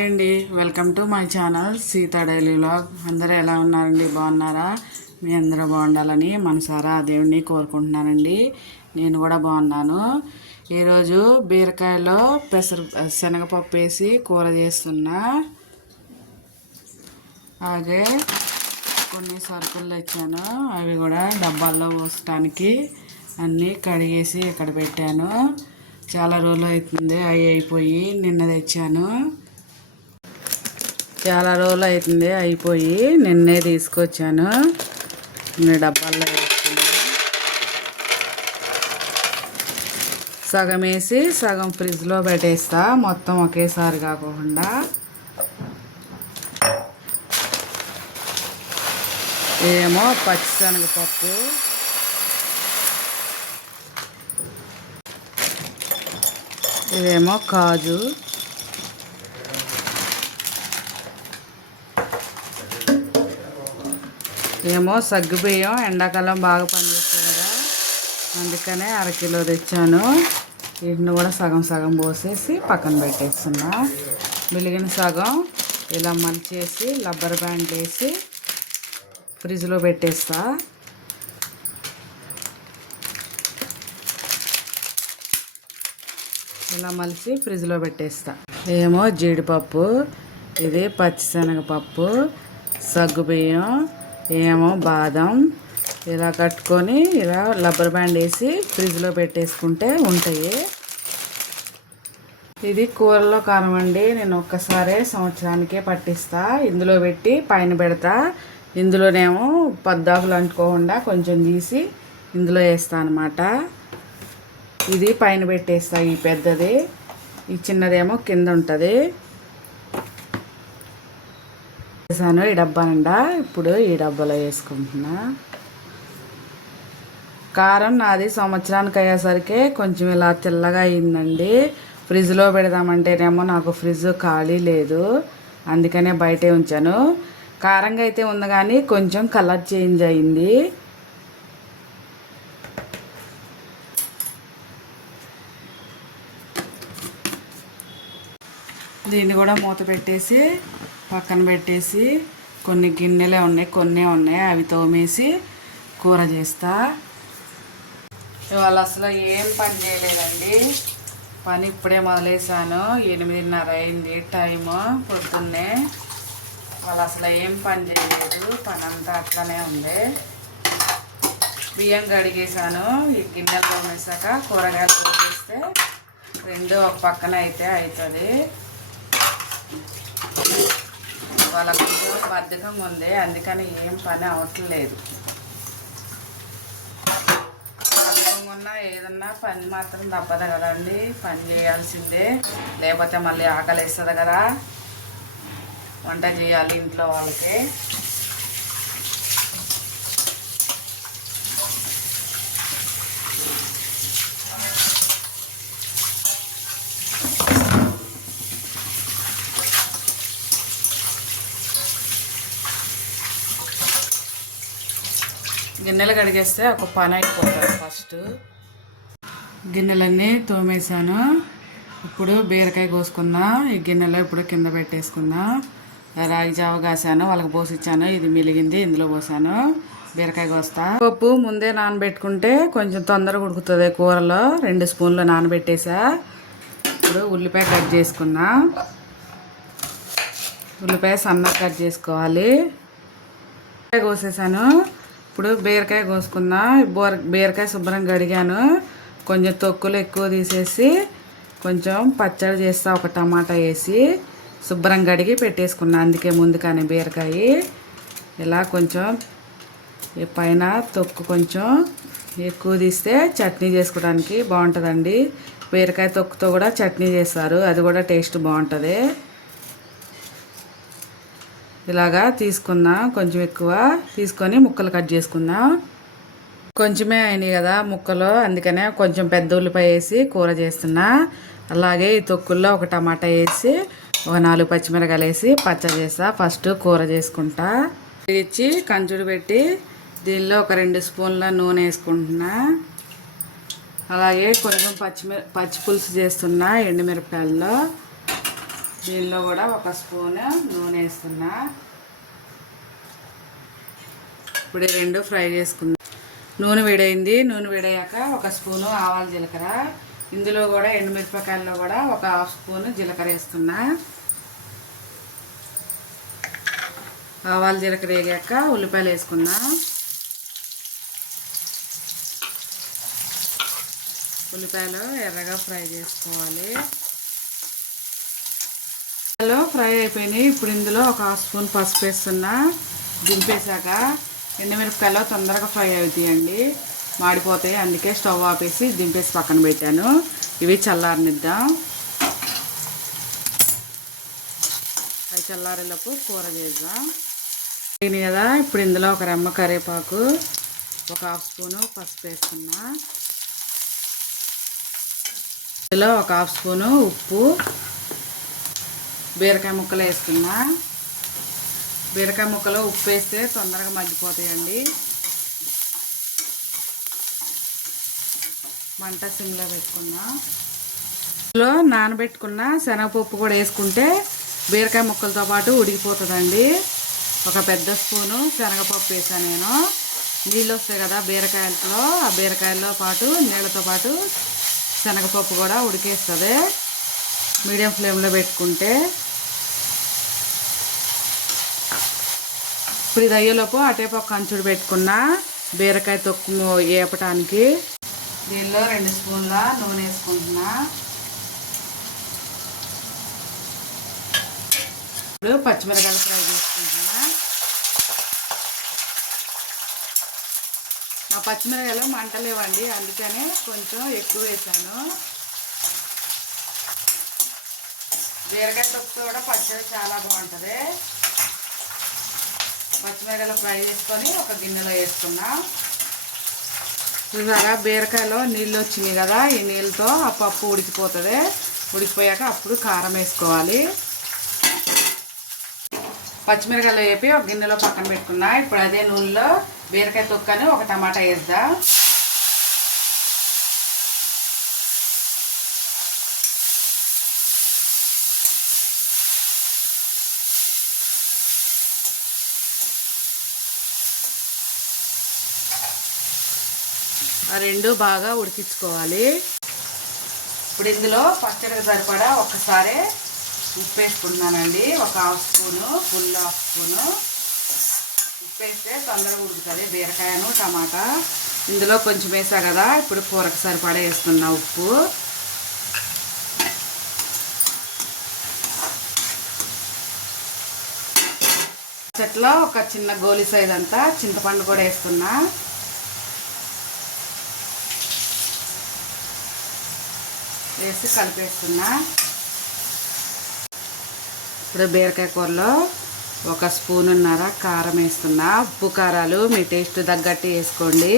Hi అండి. Welcome to my channel Seetha daily vlog అందరూ ఎలా ఉన్నారండి? బాగున్నారా? మీ అందరూ బాగుండాలని మనసారా ఆ దేవుడిని కోరుకుంటున్నానండి. నేను కూడా బాగున్నాను. ఈరోజు బీరకాయలో పెసర శనగపప్పు వేసి కూర చేస్తున్నా అలాగే కొన్ని సరుకులు తెచ్చాను. అవి కూడా డబ్బాల్లో పోసడానికి అన్నీ కడిగేసి ఇక్కడ పెట్టాను. చాలా రోజులు అవుతుంది అవి అయిపోయి నిన్న తెచ్చాను. చాలా రోజులు అవుతుంది అయిపోయి నిన్నే తీసుకొచ్చాను. ఇన్ని డబ్బాల్లో వేసుకున్నాను సగం వేసి సగం ఫ్రిడ్జ్లో పెట్టేస్తా మొత్తం ఒకేసారి కాకుండా. ఏమో పచ్చిశనగపప్పు. ఇదేమో కాజు. ఏమో సగ్గుబియ్యం ఎండాకాలం బాగా పనిచేస్తుంది కదా. అందుకనే అరకిలో తెచ్చాను. వీటిని కూడా సగం సగం పోసేసి పక్కన పెట్టేస్తున్నా. మిలిగిన సగం ఇలా మలిచేసి రబ్బర్ బ్యాండ్ వేసి ఫ్రిడ్జ్లో పెట్టేస్తా. ఇలా మలిచి ఫ్రిడ్జ్లో పెట్టేస్తా. ఏమో జీడిపప్పు ఇది పచ్చిశనగపప్పు సగ్గుబియ్యం ఏమో బాదం ఇలా కట్టుకొని ఇలా రబ్బర్ బ్యాండ్ వేసి ఫ్రిడ్జ్లో పెట్టేసుకుంటే ఉంటాయి. ఇది కూరలో కానివ్వండి నేను ఒక్కసారే సంవత్సరానికే పట్టిస్తా. ఇందులో పెట్టి పైన పెడతా. ఇందులోనేమో పద్దాకులు అంటుకోకుండా కొంచెం తీసి ఇందులో వేస్తా అనమాట ఇది పైన పెట్టేస్తా ఈ పెద్దది. ఈ చిన్నదేమో కింద ఉంటుంది. వేసాను ఈ డబ్బా నిండా ఇప్పుడు ఈ డబ్బాలో వేసుకుంటున్నా. కారం నాది సంవత్సరానికి అయ్యేసరికి కొంచెం ఇలా తెల్లగా అయిందండి. ఫ్రిడ్జ్లో పెడదామంటేనేమో నాకు ఫ్రిడ్జ్ ఖాళీ లేదు. అందుకనే బయటే ఉంచాను. కారంగా అయితే ఉంది కానీ కొంచెం కలర్ చేంజ్ అయింది. దీన్ని కూడా మూత పెట్టేసి పక్కన పెట్టేసి కొన్ని గిన్నెలే ఉన్నాయి కొన్నే ఉన్నాయి. అవి తోమేసి కూర చేస్తా. ఇవాళ అసలు ఏం పని చేయలేదండి. పని ఇప్పుడే మొదలేసాను. ఎనిమిదిన్నర అయింది టైము పొద్దున్నే. వాళ్ళు అసలు ఏం పని చేయలేదు. పని అంతా అట్లనే ఉంది. బియ్యం కడిగేసాను ఈ గిన్నెలు తోమేసాక కూరగాయలు తోమేస్తే రెండు ఒక పక్కన అయితే అవుతుంది వాళ్ళ కొంచెం బద్ధకం ఉంది అందుకని ఏం పని అవట్లేదు. బద్ధకం ఉన్నా ఏదన్నా పని మాత్రం తప్పదు కదండి పని చేయాల్సిందే. లేకపోతే మళ్ళీ ఆకలి వేస్తుంది కదా. వంట చేయాలి ఇంట్లో వాళ్ళకి. గిన్నెలు కడిగేస్తే ఒక పని అయిపోతుంది ఫస్ట్. గిన్నెలన్నీ తోమేశాను. ఇప్పుడు బీరకాయ కోసుకున్నా ఈ గిన్నెలో ఇప్పుడు కింద పెట్టేసుకున్నా. రాగి జావ కాసాను వాళ్ళకి పోసిచ్చాను. ఇది మిలిగింది ఇందులో పోసాను. బీరకాయ కోస్తా. పప్పు ముందే నానబెట్టుకుంటే కొంచెం తొందరగా ఉడుకుతుంది కూరలో. రెండు స్పూన్లు నానబెట్టేసా. ఇప్పుడు ఉల్లిపాయ కట్ చేసుకున్నా. ఉల్లిపాయ సన్నగా కట్ చేసుకోవాలి. కోసేసాను. ఇప్పుడు బీరకాయ కోసుకున్నా బోర బీరకాయ శుభ్రంగా కడిగాను. కొంచెం తొక్కులు ఎక్కువ తీసేసి కొంచెం పచ్చడి చేస్తా ఒక టమాటా వేసి శుభ్రంగా కడిగి పెట్టేసుకున్నా. అందుకే ముందుగానే బీరకాయ. ఇలా కొంచెం పైన తొక్కు కొంచెం ఎక్కువ తీస్తే చట్నీ చేసుకోవడానికి బాగుంటుందండి. బీరకాయ తొక్కుతో కూడా చట్నీ చేస్తారు. అది కూడా టేస్ట్ బాగుంటుంది. ఇలాగా తీసుకున్నా కొంచెం ఎక్కువ తీసుకొని ముక్కలు కట్ చేసుకుందాం కొంచెమే అయినాయి కదా ముక్కలు అందుకనే కొంచెం పెద్ద ఉల్లిపాయ వేసి కూర చేస్తున్నా. అలాగే ఈ తొక్కుల్లో ఒక టమాటా వేసి ఒక నాలుగు పచ్చిమిరకాయలు వేసి పచ్చ చేస్తా. ఫస్ట్ కూర చేసుకుంటా. ఇచ్చి కంచుడు పెట్టి దీనిలో ఒక రెండు స్పూన్ల నూనె వేసుకుంటున్నా. అలాగే కొంచెం పచ్చిమిర పచ్చి పులుసు చేస్తున్నా ఎండుమిరపకాయల్లో. దీనిలో కూడా ఒక స్పూన్ నూనె వేస్తున్నా. ఇప్పుడు రెండు ఫ్రై చేసుకుందాం నూనె వేడైంది. నూనె వేడయ్యాక ఒక స్పూను ఆవాల జీలకర్ర. ఇందులో కూడా ఎండుమిరపకాయల్లో కూడా ఒక హాఫ్ స్పూన్ జీలకర్ర వేస్తున్నా. ఆవాల జీలకర్ర వేగాక ఉల్లిపాయలు వేసుకున్నా. ఉల్లిపాయలు ఎర్రగా ఫ్రై చేసుకోవాలి. హలో ఫ్రై అయిపోయినాయి. ఇప్పుడు ఇందులో ఒక స్పూన్ పసుపు వేస్తున్నా. దింపేశాక ఎండుమిరపకాయలు తొందరగా ఫ్రై అవుతాయండి. మాడిపోతాయి. అందుకే స్టవ్ ఆపేసి దింపేసి పక్కన పెట్టాను. ఇవి చల్లారనిద్దాం. అవి చల్లారేలోపు కూర చేద్దాం. దీని కదా ఇప్పుడు ఇందులో ఒక రెమ్మ కరివేపాకు ఒక హాఫ్ స్పూను పసుపు వేస్తున్నా. ఇందులో ఒక హాఫ్ స్పూను ఉప్పు బీరకాయ ముక్కలు వేస్తున్నా బీరకాయ ముక్కలు ఉప్పు వేస్తే తొందరగా మగ్గిపోతాయండి. మంట సిమ్లో పెట్టుకున్నా. ఇందులో నానబెట్టుకున్న శనగపప్పు కూడా వేసుకుంటే బీరకాయ ముక్కలతో పాటు ఉడికిపోతుందండి. ఒక పెద్ద స్పూను శనగపప్పు వేసాను నేను. నీళ్ళు వస్తాయి కదా బీరకాయలతో ఆ బీరకాయలతో పాటు నీళ్ళతో పాటు శనగపప్పు కూడా ఉడికేస్తుంది. మీడియం ఫ్లేమ్లో పెట్టుకుంటే ఇప్పుడు ఇది అయ్యేలోపు అటేపు ఒక కంచుడు పెట్టుకున్న బీరకాయ తొక్కు వేపటానికి దీనిలో రెండు స్పూన్ల నూనె వేసుకుంటున్నా. ఇప్పుడు పచ్చిమిరకాయలు ఫ్రై చేసుకుంటున్నా. నా పచ్చిమిరకాయలు మంటలేవండి అందుకనే కొంచెం ఎక్కువ వేసాను. బీరకాయ తొక్కుతో కూడా పచ్చడి చాలా బాగుంటుంది. పచ్చిమిరకాయలు ఫ్రై చేసుకొని ఒక గిన్నెలో వేసుకున్నాం. చూసారా? బీరకాయలో నీళ్ళు వచ్చినాయి కదా ఈ నీళ్ళతో ఆ పప్పు ఉడికిపోతుంది. ఉడికిపోయాక అప్పుడు కారం వేసుకోవాలి. పచ్చిమిరకాయలు వేపి ఒక గిన్నెలో పక్కన పెట్టుకున్నా. ఇప్పుడు అదే నూనెలో బీరకాయ తొక్కని ఒక టమాటా వేద్దాం. ఆ రెండు బాగా ఉడికించుకోవాలి. ఇప్పుడు ఇందులో పచ్చడికి సరిపడా ఒక్కసారి ఉప్పు వేసుకుంటున్నానండి. ఒక half spoon full half spoon. ఉప్పు వేస్తే తొందరగా ఉడుకుతుంది. బీరకాయను టమాటా. ఇందులో కొంచెం వేసా కదా ఇప్పుడు కూరకు సరిపడా వేసుకున్నా ఉప్పు. చెట్లో ఒక చిన్న గోలి సైజ్ అంతా చింతపండు కూడా వేస్తున్నా. వేసి కలిపేస్తున్నా. ఇప్పుడు బీరకాయ కూరలో ఒక స్పూనున్నర కారం వేస్తున్నా. ఉప్పు కారాలు మీ టేస్ట్ తగ్గట్టు వేసుకోండి.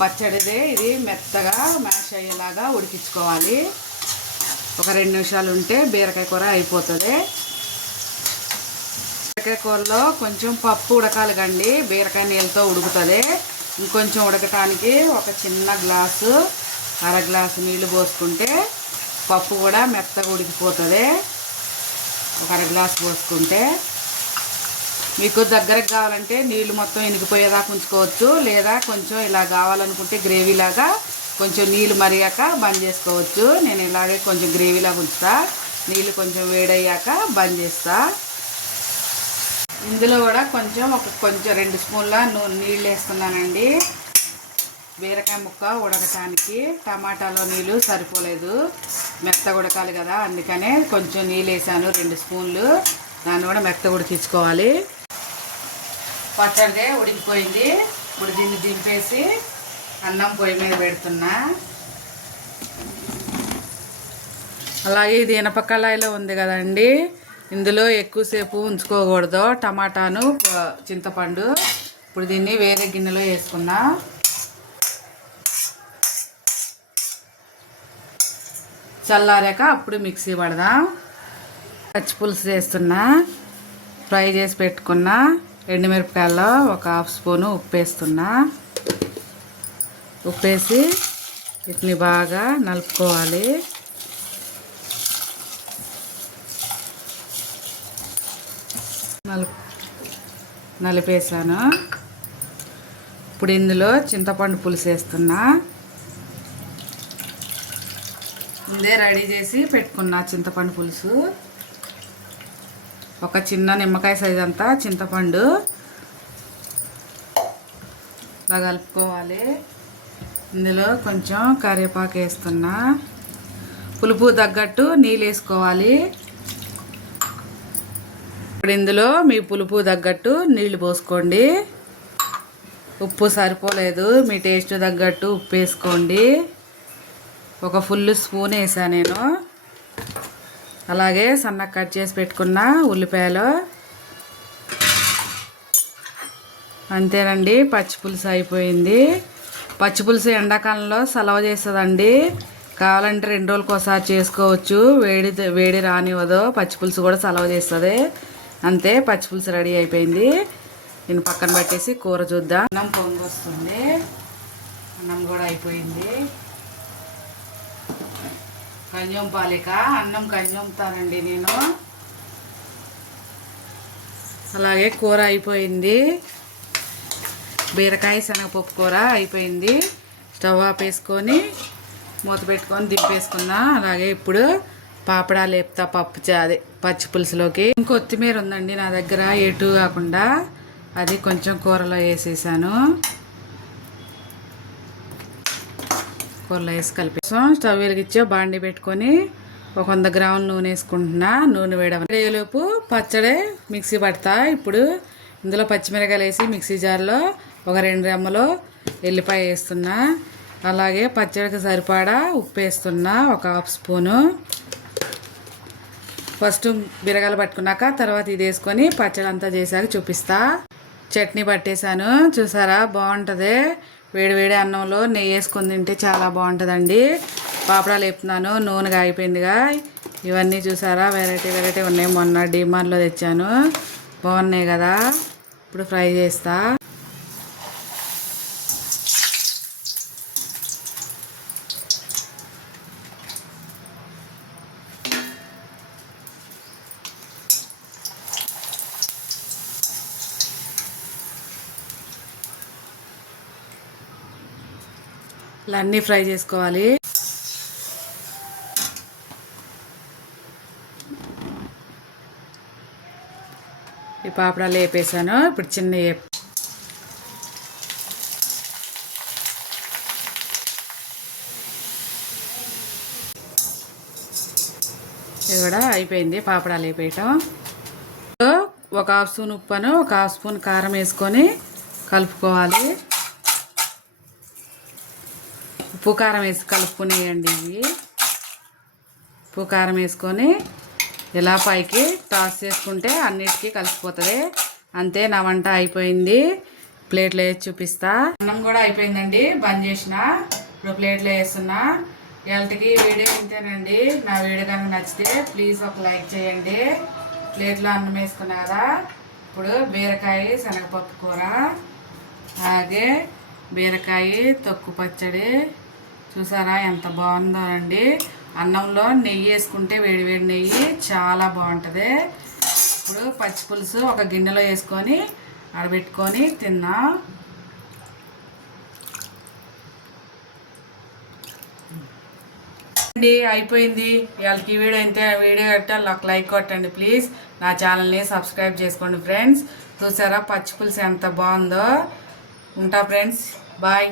పచ్చడిదే ఇది మెత్తగా మ్యాష్ అయ్యేలాగా ఉడికించుకోవాలి. ఒక రెండు నిమిషాలు ఉంటే బీరకాయ కూర అయిపోతుంది. బీరకాయ కూరలో కొంచెం పప్పు ఉడకాలి కండి. బీరకాయ నీళ్ళతో ఉడుకుతుంది. ఇంకొంచెం ఉడకటానికి ఒక చిన్న గ్లాసు అర గ్లాసు నీళ్ళు పోసుకుంటే పప్పు కూడా మెత్తగా ఉడికిపోతుంది. ఒక అర గ్లాసు పోసుకుంటే మీకు దగ్గరకు కావాలంటే నీళ్ళు మొత్తం ఇనికిపోయేదాకా ఉంచుకోవచ్చు. లేదా కొంచెం ఇలా కావాలనుకుంటే గ్రేవీలాగా కొంచెం నీళ్ళు మరిగాక బంద్ చేసుకోవచ్చు. నేను ఇలాగే కొంచెం గ్రేవీలాగా ఉంచుతా. నీళ్ళు కొంచెం వేడయ్యాక బంద్ చేస్తాను ఇందులో కూడా కొంచెం ఒక కొంచెం రెండు స్పూన్ల నూనె నీళ్ళు వేస్తున్నానండి. బీరకాయ ముక్క ఉడకటానికి టమాటాలో నీళ్ళు సరిపోలేదు. మెత్త ఉడకాలి కదా అందుకనే కొంచెం నీళ్ళు వేసాను రెండు స్పూన్లు. దాన్ని కూడా మెత్త ఉడికించుకోవాలి. పచ్చడి ఉడికిపోయింది. ఇప్పుడు దీన్ని దింపేసి అన్నం పొయ్యి మీద పెడుతున్నా. అలాగే ఇది ఇనపకళాయిలో ఉంది కదండి. ఇందులో ఎక్కువసేపు ఉంచుకోకూడదు. టమాటాను చింతపండు. ఇప్పుడు దీన్ని వేరే గిన్నెలో వేసుకున్నా చల్లారాక అప్పుడు మిక్సీ పడదాం. పచ్చి పులుసు చేస్తున్నా. ఫ్రై చేసి పెట్టుకున్న. ఎండుమిరపకాయల్లో ఒక హాఫ్ స్పూను ఉప్పు వేస్తున్నా ఉప్పు వేసి వీటిని బాగా నలుపుకోవాలి. నలుపు. నలిపేసాను ఇప్పుడు ఇందులో చింతపండు పులుసు వేస్తున్నా. ముందే రెడీ చేసి పెట్టుకున్నా చింతపండు పులుసు. ఒక చిన్న నిమ్మకాయ సైజ్ అంతా చింతపండు. ఇలా కలుపుకోవాలి. ఇందులో కొంచెం కరివేపాకు వేస్తున్నా. పులుపు తగ్గట్టు నీళ్ళు వేసుకోవాలి. ఇప్పుడు ఇందులో మీ పులుపు తగ్గట్టు నీళ్ళు పోసుకోండి. ఉప్పు సరిపోలేదు మీ టేస్ట్ తగ్గట్టు ఉప్పు వేసుకోండి. ఒక ఫుల్ స్పూన్ వేసా నేను. అలాగే సన్నగా కట్ చేసి పెట్టుకున్న ఉల్లిపాయలు. అంతేనండి పచ్చిపులుసు అయిపోయింది. పచ్చిపులుసు ఎండాకాలంలో సలవ చేస్తుందండి. కావాలంటే రెండు రోజులకు ఒకసారి చేసుకోవచ్చు. వేడి వేడి రానివ్వదు. పచ్చిపులుసు కూడా సలవ చేస్తుంది. అంతే పచ్చి పులుసు రెడీ అయిపోయింది. నేను పక్కన పట్టేసి కూర చూద్దాం. అన్నం పొంగి వస్తుంది. అన్నం కూడా అయిపోయింది. కంజం పాలిక అన్నం కంజంతానండి నేను. అలాగే కూర అయిపోయింది. బీరకాయ శనగపప్పు కూర అయిపోయింది. స్టవ్ ఆపేసుకొని మూత పెట్టుకొని దింపేసుకున్నా. అలాగే ఇప్పుడు పాపడా లేపుతా పప్పు చా- అదే పచ్చి పులుసులోకి. కొత్తిమీర ఉందండి నా దగ్గర ఎటు కాకుండా. అది కొంచెం కూరలో వేసేసాను. కూరలో వేసి కలిపేసాం. స్టవ్ వెలిగించో బాండి పెట్టుకొని ఒక వంద గ్రాముల నూనె వేసుకుంటున్నా. నూనె వేయడం వేయలోపు పచ్చడి మిక్సీ పడతా. ఇప్పుడు ఇందులో పచ్చిమిరకాయలు వేసి మిక్సీ జార్లో ఒక రెండు రెమ్మలు ఎల్లిపాయ వేస్తున్నా. అలాగే పచ్చడికి సరిపడా ఉప్పు వేస్తున్నా. ఒక హాఫ్ స్పూను. ఫస్ట్ బిరగాలు పట్టుకున్నాక తర్వాత ఇది వేసుకొని పచ్చడి అంతా చేశాక చూపిస్తా. చట్నీ పట్టేశాను. చూసారా? బాగుంటుంది. వేడివేడి అన్నంలో నెయ్యి వేసుకొని తింటే చాలా బాగుంటుందండి. పాపడాలు వేపుతున్నాను. నూనెగా అయిపోయిందిగా ఇవన్నీ చూసారా? వెరైటీ వెరైటీ ఉన్నాయి. మొన్న డిమార్ట్లో తెచ్చాను. బాగున్నాయి కదా. ఇప్పుడు ఫ్రై చేస్తా. ఇలా అన్నీ ఫ్రై చేసుకోవాలి. ఈ పాపడాలు వేపేసాను ఇప్పుడు చిన్న వేపు ఇది కూడా అయిపోయింది. పాపడాలు వేపేయటం ఒక హాఫ్ స్పూన్ ఉప్పును ఒక హాఫ్ స్పూన్ కారం వేసుకొని కలుపుకోవాలి. ఉప్పు కారం వేసి కలుపుకునేయండి ఇవి. ఉప్పు కారం వేసుకొని ఇలా పైకి టాస్ చేసుకుంటే అన్నిటికీ కలిసిపోతుంది. అంతే నా వంట అయిపోయింది. ప్లేట్లో వేసి చూపిస్తా. అన్నం కూడా అయిపోయిందండి. బంద్ చేసిన. ఇప్పుడు ప్లేట్లో వేస్తున్నా. ఇవాళకి వీడియో ఇంతేనండి. నా వీడియో కనుక నచ్చితే ప్లీజ్ ఒక లైక్ చేయండి. ప్లేట్లో అన్నం వేసుకున్నా కదా. ఇప్పుడు బీరకాయ శనగపప్పు కూర. అలాగే బీరకాయ తొక్కు పచ్చడి. చూసారా ఎంత బాగుందో అండి అన్నంలో నెయ్యి వేసుకుంటే వేడి వేడి నెయ్యి చాలా బాగుంటుంది. ఇప్పుడు పచ్చి పులుసు ఒక గిన్నెలో వేసుకొని ఆడబెట్టుకొని తిన్నా. అండి అయిపోయింది. వాళ్ళకి ఈ వీడియో అయితే వీడియో కట్టాలి ఒక లైక్ కొట్టండి ప్లీజ్. నా ఛానల్ని సబ్స్క్రైబ్ చేసుకోండి ఫ్రెండ్స్. చూసారా పచ్చి పులుసు ఎంత బాగుందో. ఉంటా ఫ్రెండ్స్. బాయ్.